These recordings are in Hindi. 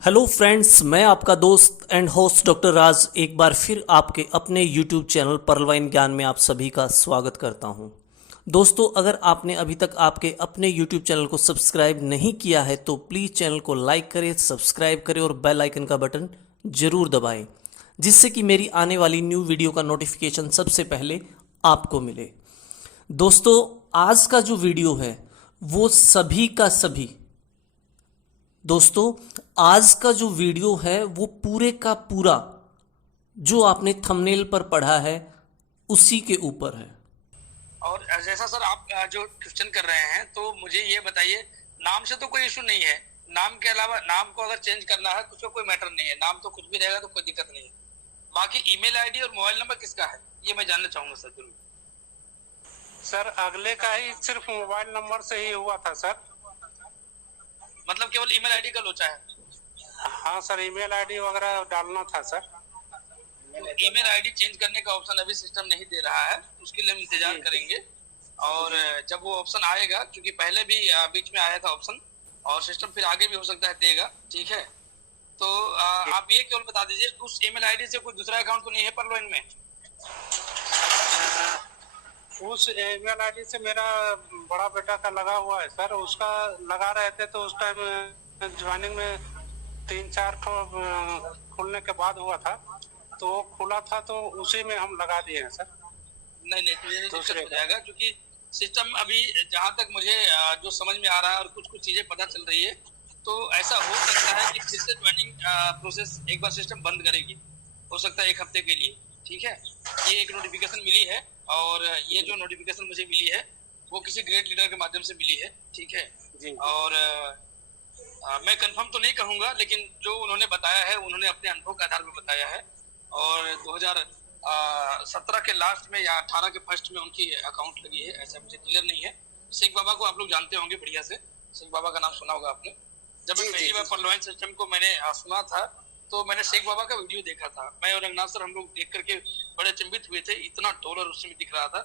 हेलो फ्रेंड्स, मैं आपका दोस्त एंड होस्ट डॉक्टर राज एक बार फिर आपके अपने यूट्यूब चैनल पर्लवाइन ज्ञान में आप सभी का स्वागत करता हूं। दोस्तों, अगर आपने अभी तक आपके अपने यूट्यूब चैनल को सब्सक्राइब नहीं किया है तो प्लीज़ चैनल को लाइक करें, सब्सक्राइब करें और बेल आइकन का बटन ज़रूर दबाएं, जिससे कि मेरी आने वाली न्यू वीडियो का नोटिफिकेशन सबसे पहले आपको मिले। दोस्तों, आज का जो वीडियो है वो सभी का सभी दोस्तों आज का जो वीडियो है वो पूरे का पूरा जो आपने थंबनेल पर पढ़ा है उसी के ऊपर है। और जैसा सर आप जो क्वेश्चन कर रहे हैं, तो मुझे ये बताइए, नाम से तो कोई इशू नहीं है। नाम के अलावा नाम को अगर चेंज करना है तो उसका कोई मैटर नहीं है, नाम तो कुछ भी रहेगा तो कोई दिक्कत नहीं है। बाकी ईमेल आईडी और मोबाइल नंबर किसका है ये मैं जानना चाहूंगा सर जरूर। सर अगले का ही सिर्फ मोबाइल नंबर से ही हुआ था सर। मतलब केवल ईमेल आईडी का लोचा है? हाँ सर, ईमेल आईडी वगैरह डालना था सर। ईमेल आईडी चेंज करने का ऑप्शन अभी सिस्टम नहीं दे रहा है, उसके लिए हम इंतजार करेंगे। और जब वो ऑप्शन आएगा, क्योंकि पहले भी बीच में आया था ऑप्शन, और सिस्टम फिर आगे भी हो सकता है देगा, ठीक है। तो आप ये केवल बता दीजिए, उस ईमेल आईडी से कोई दूसरा अकाउंट तो नहीं है पर्लवाइन में? उस ईमेल आईडी से मेरा बड़ा बेटा का लगा हुआ है सर। उसका लगा रहे थे तो उस टाइम ज्वाइनिंग में 3-4 खुलने के बाद हुआ था, तो वो खुला था तो उसी में हम लगा दिए हैं सर। नहीं नहीं, तो ये दिक्कत हो जाएगा, क्योंकि सिस्टम अभी जहां तक मुझे जो समझ में आ रहा है और कुछ कुछ चीजें पता चल रही है, तो ऐसा हो सकता है कि फिर से ज्वाइनिंग प्रोसेस एक बार सिस्टम बंद करेगी, हो सकता है 1 हफ्ते के लिए, ठीक है। ये एक नोटिफिकेशन मिली है, और ये जो नोटिफिकेशन मुझे मिली है वो किसी ग्रेट लीडर के माध्यम से मिली है, ठीक है जी। और मैं कंफर्म तो नहीं कहूंगा, लेकिन जो उन्होंने बताया है उन्होंने अपने अनुभव के आधार पर बताया है। और 2017 के लास्ट में या 18 के फर्स्ट में उनकी अकाउंट लगी है, ऐसा मुझे क्लियर नहीं है। शेख बाबा को आप लोग जानते होंगे बढ़िया से, शेख बाबा का नाम सुना होगा आपने। जब पहली बार पर्लवाइन सिस्टम को मैंने सुना था तो मैंने शेख बाबा का वीडियो देखा था। मैं और रंगनाथ सर हम लोग देख करके बड़े चंबित हुए थे, इतना डॉलर उसमें दिख रहा था।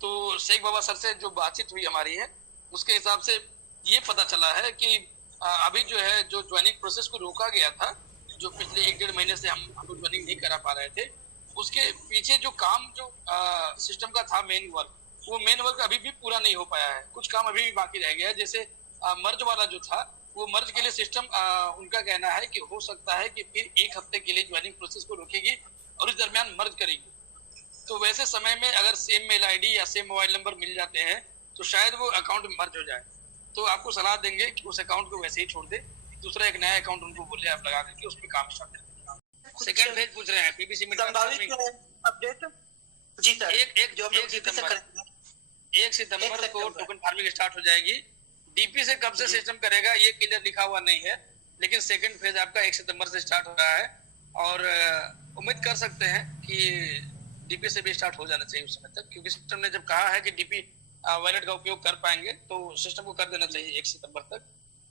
तो शेख बाबा सर से जो बातचीत हुई हमारी है, उसके हिसाब से ये पता चला है कि अभी जो है, जो ज्वाइनिंग प्रोसेस को रोका गया था, जो पिछले 1-1.5 महीने से हम लोग ज्वाइनिंग नहीं करा पा रहे थे, उसके पीछे जो काम जो सिस्टम का था मेन वर्क, वो मेन वर्क अभी भी पूरा नहीं हो पाया है। कुछ काम अभी भी बाकी रह गया है। जैसे मर्ज वाला जो था, वो मर्ज के लिए सिस्टम उनका कहना है कि हो सकता है कि फिर 1 हफ्ते के लिए ज्वाइनिंग प्रोसेस को रोकेगी और इस दरमियान मर्ज करेगी। तो वैसे समय में अगर सेम मेल आईडी या सेम मोबाइल नंबर मिल जाते हैं तो शायद वो अकाउंट मर्ज हो जाए। तो आपको सलाह देंगे कि उस अकाउंट को वैसे ही छोड़ दे, दूसरा एक नया अकाउंट उनको बोले आप लगा करके उसमें काम स्टार्ट करें। सेकंड फेज पूछ रहे हैं पीपीसी में अपडेट जी सर। एक सितंबर को टोकन फार्मिंग स्टार्ट हो जाएगी। डीपी से कब से सिस्टम करेगा ये क्लियर लिखा हुआ नहीं है, लेकिन सेकंड फेज आपका 1 सितंबर से स्टार्ट हो रहा है। और उम्मीद कर सकते हैं कि डीपी से भी स्टार्ट हो जाना चाहिए उस समय तक, क्योंकि सिस्टम ने जब कहा है कि डीपी वॉलेट का उपयोग कर पाएंगे तो सिस्टम को कर देना चाहिए 1 सितंबर तक।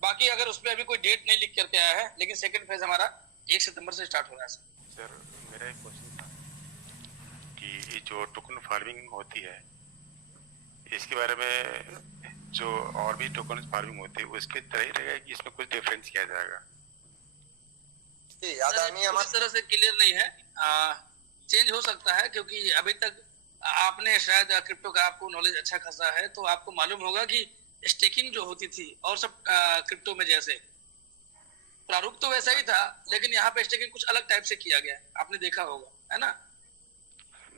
बाकी अगर उस पर अभी कोई डेट नहीं लिख करके आया है, लेकिन सेकंड फेज हमारा 1 सितंबर से स्टार्ट हो रहा है। सर मेरा एक क्वेश्चन था कि ये जो टोकन फार्मिंग होती है, इसके बारे में जो और भी टोकन फार्मिंग होती है उसके तरह ही रहेगा कि इसमें कुछ डिफरेंस किया जाएगा? इस तरह से क्लियर नहीं है, चेंज हो सकता है, क्योंकि अभी तक आपने शायद क्रिप्टो का आपको नॉलेज अच्छा खासा है, तो आपको मालूम होगा कि स्टेकिंग जो होती थी और सब क्रिप्टो में जैसे प्रारूप तो वैसा ही था, लेकिन यहाँ पे स्टेकिंग कुछ अलग टाइप से किया गया, आपने देखा होगा, है ना।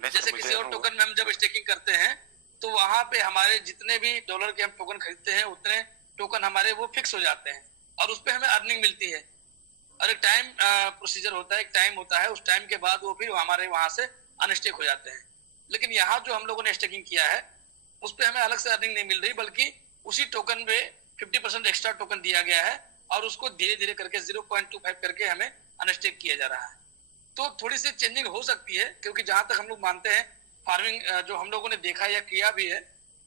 जैसे किसी और टोकन में हम जब स्टेकिंग करते हैं तो वहां पे हमारे जितने भी डॉलर के हम टोकन खरीदते हैं उतने टोकन हमारे वो फिक्स हो जाते हैं और उस पर हमें अर्निंग मिलती है। और एक टाइम प्रोसीजर होता है, एक टाइम होता है, उस टाइम के बाद वो फिर हमारे वहां से अनस्टेक हो जाते हैं। लेकिन यहाँ जो हम लोगों ने स्टेकिंग किया है उस पर हमें अलग से अर्निंग नहीं मिल रही, बल्कि उसी टोकन पे 50% एक्स्ट्रा टोकन दिया गया है और उसको धीरे धीरे करके 0.25 करके हमें अनस्टेक किया जा रहा है। तो थोड़ी सी चेंजिंग हो सकती है, क्योंकि जहां तक हम लोग मानते हैं फार्मिंग जो हम लोगों ने देखा या किया भी है,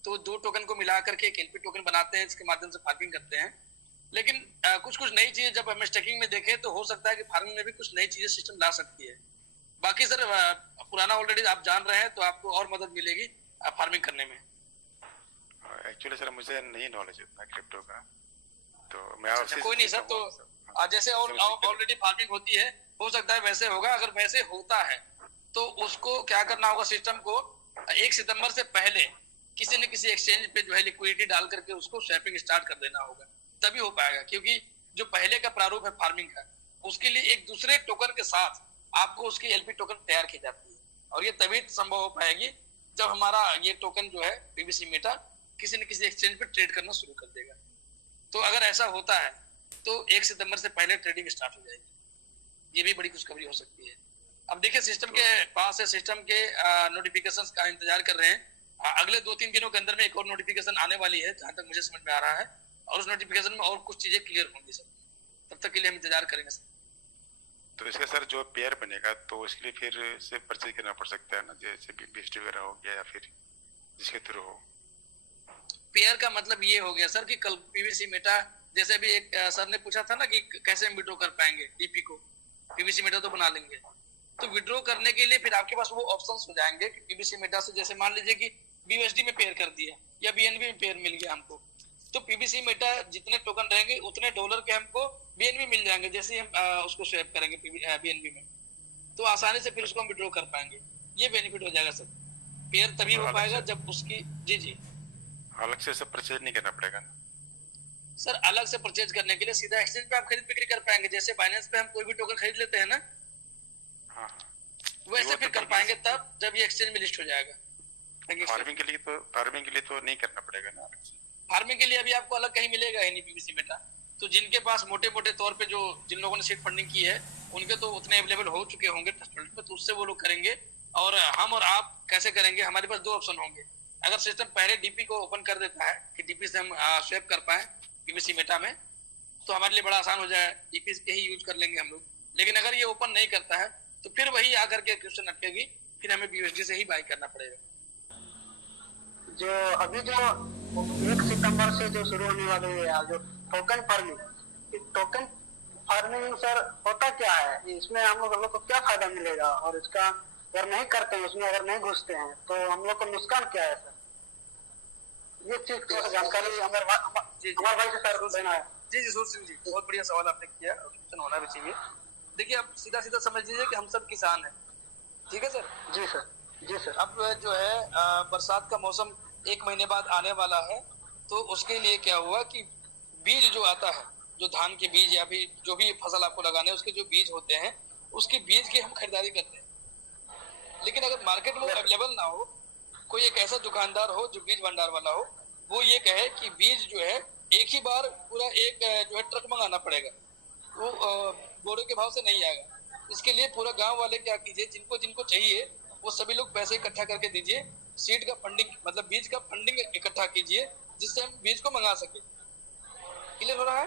तो 2 टोकन को मिला करके एक एलपी टोकन बनाते हैं, इसके माध्यम से फार्मिंग करते हैं। लेकिन कुछ कुछ नई चीजें जब हम स्टेकिंग में देखें तो हो सकता है कि फार्मिंग में भी कुछ नई चीजें सिस्टम ला सकती है। बाकी सर पुराना ऑलरेडी आप जान रहे हैं, तो आपको और मदद मिलेगी फार्मिंग करने में। एक्चुअली सर मुझे नहीं नॉलेज उतना क्रिप्टो का, तो मैं आपसे कोई नहीं सर, तो जैसे और ऑलरेडी फार्मिंग होती है, हो सकता है वैसे होगा। अगर वैसे होता है तो उसको क्या करना होगा, सिस्टम को 1 सितंबर से पहले किसी न किसी एक्सचेंज पे जो है लिक्विडिटी डाल करके उसको स्वैपिंग स्टार्ट कर देना होगा, तभी हो पाएगा। क्योंकि जो पहले का प्रारूप है फार्मिंग का, उसके लिए एक दूसरे टोकन के साथ आपको उसकी एलपी टोकन तैयार की जाती है, और ये तभी संभव हो पाएगी जब हमारा ये टोकन जो है पीबीसी मेटा किसी न किसी एक्सचेंज पे ट्रेड करना शुरू कर देगा। तो अगर ऐसा होता है तो 1 सितंबर से पहले ट्रेडिंग स्टार्ट हो जाएगी। ये भी बड़ी खुशखबरी हो सकती है। अब देखिए सिस्टम के पास है, सिस्टम के नोटिफिकेशंस का इंतजार कर रहे हैं। अगले 2-3 दिनों के अंदर में एक और नोटिफिकेशन आने वाली है, जहां तक मुझे समझ में आ रहा है, और उस नोटिफिकेशन में और कुछ चीजें क्लियर होंगी सर। तब तक के लिए हम इंतजार करेंगे सर। तो इसका सर जो पेयर बनेगा तो उसके लिए फिर से परचेज करना पड़ सकता है ना, जैसे बीएसटी वगैरह हो गया या फिर जिसके थ्रू हो। पेयर का मतलब ये हो गया सर कि कल पीवीसी मेटा, जैसे भी एक सर ने पूछा था ना कि कैसे हम विड्रॉ कर पाएंगे डीपी को, पीवीसी मेटा तो बना लेंगे, तो विड्रॉ करने के लिए फिर आपके पास वो ऑप्शंस हो जाएंगे कि पीवीसी मेटा से जैसे मान लीजिए कि बीएसडी में पेयर कर दिया या बीएनबी में पेयर मिल गया हमको, तो पीवीसी मेटा जितने टोकन रहेंगे उतने डॉलर के हमको बीएनबी मिल जाएंगे। जैसे हम उसको स्वैप करेंगे बीएनबी में, तो आसानी से फिर उसको हम विड्रॉ कर पाएंगे। ये बेनिफिट हो जाएगा सर। पेयर तभी हो पाएगा जब उसकी जी अलग से सब परचेज नहीं करना पड़ेगा ना सर। अलग से परचेज करने के लिए सीधा एक्सचेंज पे आप खरीद बिक्री कर पाएंगे। जैसे बाइनेंस पे हम कोई भी टोकन खरीद लेते हैं ना, हाँ वैसे फिर कर पाएंगे तब जब ये एक्सचेंज में लिस्ट हो जाएगा। फार्मिंग के लिए तो नहीं करना पड़ेगा ना। फार्मिंग के लिए अभी आपको अलग कहीं मिलेगा ही नहीं पीवीसी मेटा। तो जिनके पास मोटे मोटे तौर पे जिन लोगों ने सीड फंडिंग की है उनके तो उतने अवेलेबल हो चुके होंगे ट्रस्ट वॉलेट में, तो उससे वो लोग करेंगे। और हम और आप कैसे करेंगे, हमारे पास 2 ऑप्शन होंगे। अगर सिस्टम पहले डीपी को ओपन कर देता है कि डीपी से हम स्वैप कर पाए पीवीसी मेटा में, तो हमारे लिए बड़ा आसान हो जाए, डीपी के ही यूज कर लेंगे हम लोग। लेकिन अगर ये ओपन नहीं करता है तो फिर वही आकर के क्वेश्चन अटकेगी, फिर हमें बीयूएसडी से ही बाय करना पड़ेगा। जो अभी जो 1 सितंबर से जो शुरू होने वाले जो token farming, token farming sir होता क्या है, इसमें हम लोग को क्या फायदा मिलेगा, और इसका अगर नहीं करते हैं, उसमें अगर नहीं घुसते हैं तो हम लोग को नुकसान क्या है सर? ये चीज थोड़ा जानकारी हमारे भाई से सर देना है। जी सूर्य सिंह जी, बहुत बढ़िया सवाल आपने किया, क्वेश्चन होना भी चाहिए। देखिए आप सीधा सीधा समझ लीजिए कि हम सब किसान हैं, ठीक है सर। जी सर, जी सर। अब जो है बरसात का मौसम 1 महीने बाद आने वाला है, तो उसके लिए क्या हुआ कि बीज जो आता है, जो धान के बीज या फिर जो भी फसल आपको लगाने हैं उसके जो बीज होते हैं, उसके बीज की हम खरीदारी करते हैं। लेकिन अगर मार्केट में अवेलेबल ना हो, कोई एक ऐसा दुकानदार हो जो बीज भंडार वाला हो, वो ये कहे कि बीज जो है एक ही बार पूरा एक जो है ट्रक मंगाना पड़ेगा, वो बोरे के भाव से नहीं आएगा। इसके लिए पूरा गांव वाले क्या कीजिए, जिनको जिनको चाहिए वो सभी लोग पैसे इकट्ठा करके दीजिए, सीड का फंडिंग मतलब बीज का फंडिंग इकट्ठा कीजिए, जिससे हम बीज को मंगा सके। क्लियर हो रहा है?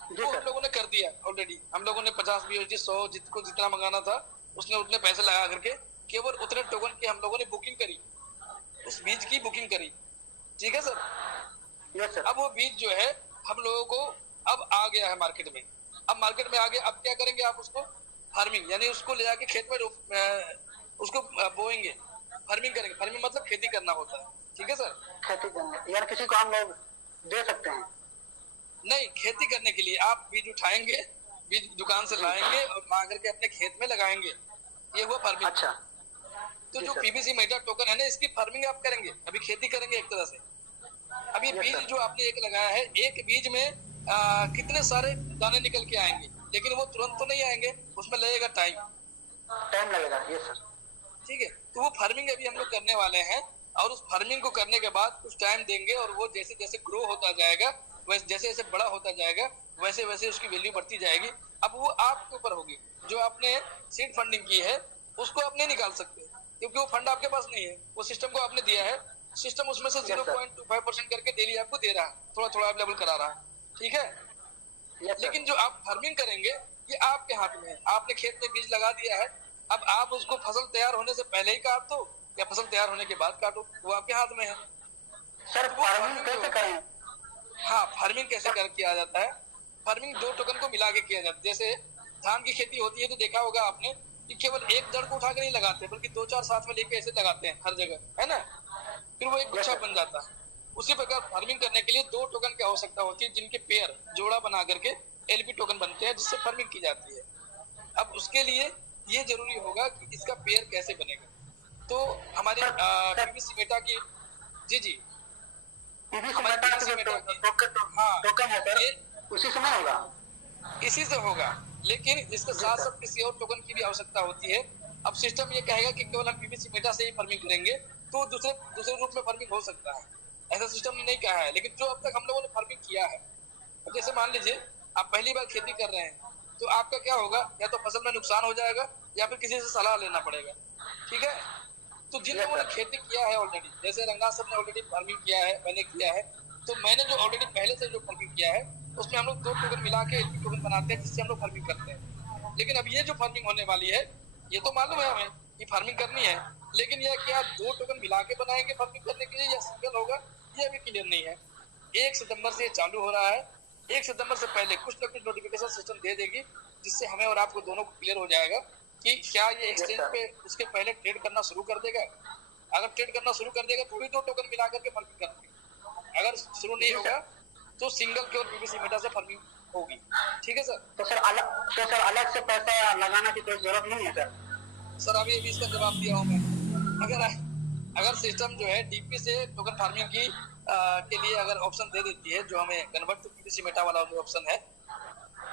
वो हम लोगों ने कर दिया ऑलरेडी। हम लोगों ने 50 बीएसडी 100 जिसको जितना मंगाना था उसने उतने पैसे लगा करके केवल उतने टोकन की हम लोगों ने बुकिंग करी, उस बीज की बुकिंग करी, ठीक है सर। Yes sir. अब वो बीज जो है हम लोगों को अब आ गया है मार्केट में। अब मार्केट में आ गया, अब क्या करेंगे आप उसको फार्मिंग, यानी उसको ले जाके खेत में उसको बोएंगे, फार्मिंग करेंगे। फार्मिंग मतलब खेती करना होता है, ठीक है सर। खेती करने यार किसी को हम लोग दे सकते हैं? नहीं, खेती करने के लिए आप बीज उठाएंगे, बीज दुकान से लाएंगे और ला करके अपने खेत में लगाएंगे, ये हुआ फार्मिंग। अच्छा। तो जो पीवीसी मेटा टोकन है ना, इसकी फार्मिंग आप करेंगे, अभी खेती करेंगे एक तरह से। अब ये बीज जो आपने एक लगाया है, एक बीज में कितने सारे दाने निकल के आएंगे, लेकिन वो तुरंत तो नहीं आएंगे, उसमें लगेगा टाइम लगेगा। Yes sir. ठीक है। तो वो फार्मिंग अभी हम लोग करने वाले हैं, और उस फार्मिंग को करने के बाद कुछ टाइम देंगे, और वो जैसे जैसे ग्रो होता जाएगा, वैसे जैसे जैसे बड़ा होता जाएगा, वैसे वैसे उसकी वैल्यू बढ़ती जाएगी। अब वो आपके ऊपर होगी, जो आपने सीड फंडिंग की है उसको आप नहीं निकाल सकते, क्योंकि वो फंड आपके पास नहीं है, वो सिस्टम को आपने दिया है, सिस्टम उसमें से 0.25% करके डेली आपको दे रहा है, थोड़ा थोड़ा अवेलेबल करा रहा है, ठीक है। लेकिन जो आप फार्मिंग करेंगे ये आपके हाथ में है, आपने खेत में बीज लगा दिया है, अब आप उसको फसल तैयार होने से पहले ही काट दो या फसल तैयार होने के बाद काटो, वो आपके हाथ में है। सर फार्मिंग कैसे करें? हाँ, फार्मिंग कैसे किया जाता है? फार्मिंग 2 टोकन को मिला के किया जाता है। जैसे धान की खेती होती है तो देखा होगा आपने कि केवल एक जड़ को उठा के नहीं लगाते, बल्कि 2-4 साथ में लेके ऐसे लगाते हैं हर जगह, है ना, फिर वो एक गुच्छा बन जाता है। उसी प्रकार फार्मिंग करने के लिए 2 टोकन की आवश्यकता होती है, जिनके पेयर जोड़ा बना करके एलपी टोकन बनते हैं जिससे फार्मिंग की जाती है। अब उसके लिए ये जरूरी होगा कि इसका पेयर कैसे बनेगा। तो हमारे पीवीसी मेटा की जी पीवीसी हमारे मेटा पीवीसी मेटा की हाँ टोकन है सर, ये उसी से नहीं होगा। इसी से होगा, लेकिन इसके साथ साथ किसी और टोकन की भी आवश्यकता होती है। अब सिस्टम ये कहेगा कि केवल हम पीवीसी मेटा से ही फार्मिंग करेंगे तो दूसरे रूप में फार्मिंग हो सकता है, ऐसा सिस्टम ने नहीं कहा है। लेकिन जो अब तक हम लोगों ने फार्मिंग किया है, जैसे मान लीजिए आप पहली बार खेती कर रहे हैं तो आपका क्या होगा, या तो फसल में नुकसान हो जाएगा या फिर किसी से सलाह लेना पड़ेगा, ठीक है। तो जिन लोगों ने खेती किया है ऑलरेडी, जैसे रंगा सर ने ऑलरेडी फार्मिंग किया है, मैंने किया है, तो मैंने जो ऑलरेडी पहले से जो फार्मिंग किया है उसमें हम लोग 2 टोकन मिला के एलपी टोकन बनाते हैं जिससे हम लोग फार्मिंग करते हैं। लेकिन अब ये जो फार्मिंग होने वाली है ये तो मालूम है हमें कि फार्मिंग करनी है, लेकिन यह क्या 2 टोकन मिला के बनाएंगे फार्मिंग करने के लिए या सिंगल होगा, ये अभी क्लियर नहीं है। 1 सितंबर से ये चालू हो रहा है। 1 सितंबर से पहले कुछ ना कुछ नोटिफिकेशन सिस्टम दे देगी जिससे हमें और आपको दोनों को क्लियर हो जाएगा कि क्या ये एक्सचेंज पे उसके पहले ट्रेड करना शुरू कर देगा। अगर ट्रेड करना शुरू कर देगा तो भी 2 टोकन मिला करके फार्मिंग करेंगे, अगर शुरू नहीं होगा तो सिंगल केवल पीवीसी मेटा से फार्मिंग होगी, ठीक है सर। तो सर अलग से पैसा लगाना की कोई जरूरत नहीं है सर अभी इसका जवाब दिया हूँ मैं। अगर सिस्टम जो है डीपी से टोकन फार्मिंग की के लिए अगर ऑप्शन दे देती है, जो हमें कन्वर्ट टू पीवीसी मेटा वाला जो ऑप्शन है,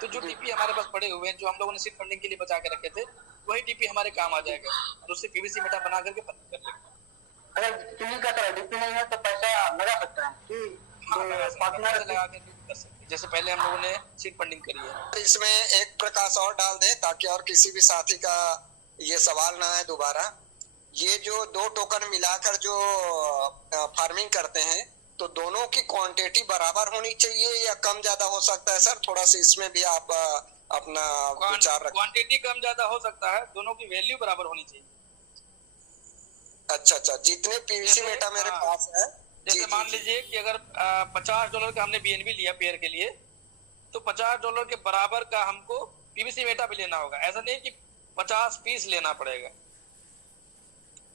तो जो डीपी हमारे पास पड़े हुए हैं जो हम लोगों ने सीड फंडिंग के लिए बचा के रखे थे, वही डीपी हमारे काम आ जाएगा और उससे पीवीसी मेटा बना करके फार्मिंग कर लेंगे। अगर किसी का सर डीपी नहीं है तो पैसा लगा सकता है कि लगा के कर सकते हैं, जैसे पहले हम लोगों ने सीड फंडिंग करी है। इसमें एक प्रकाश और डाल दें ताकि और किसी भी साथी का ये सवाल ना है दोबारा। ये जो 2 टोकन मिलाकर जो फार्मिंग करते हैं तो दोनों की क्वांटिटी बराबर होनी चाहिए या कम ज्यादा हो सकता है सर? थोड़ा सा इसमें भी आप अपना विचार रखें। क्वांटिटी कम ज्यादा हो सकता है, दोनों की वैल्यू बराबर होनी चाहिए। अच्छा, जितने पीवीसी मेटा मेरे पास है, जैसे मान लीजिए कि अगर $50 का हमने बीएनबी लिया पेयर के लिए, तो $50 के बराबर का हमको पीवीसी मेटा भी लेना होगा। ऐसा नहीं कि 50 पीस लेना पड़ेगा,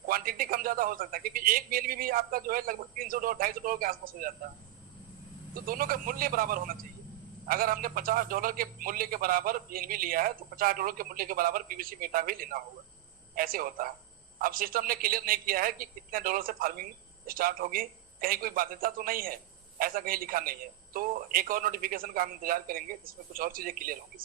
क्वांटिटी कम ज्यादा हो सकता है क्योंकि एक बीएनबी भी आपका जो है लगभग $300-250 के आसपास हो जाता है। तो दोनों का मूल्य बराबर होना चाहिए। अगर हमने $50 के मूल्य के बराबर बीएनबी लिया है तो $50 के मूल्य के बराबर पीवीसी मेटा भी लेना होगा, ऐसे होता है। अब सिस्टम ने क्लियर नहीं किया है कि कितने डॉलर से फार्मिंग स्टार्ट होगी, कहीं कोई बाध्यता तो नहीं है, ऐसा कहीं लिखा नहीं है। तो एक और नोटिफिकेशन का हम इंतजार करेंगे जिसमें कुछ और चीजें क्लियर होंगी।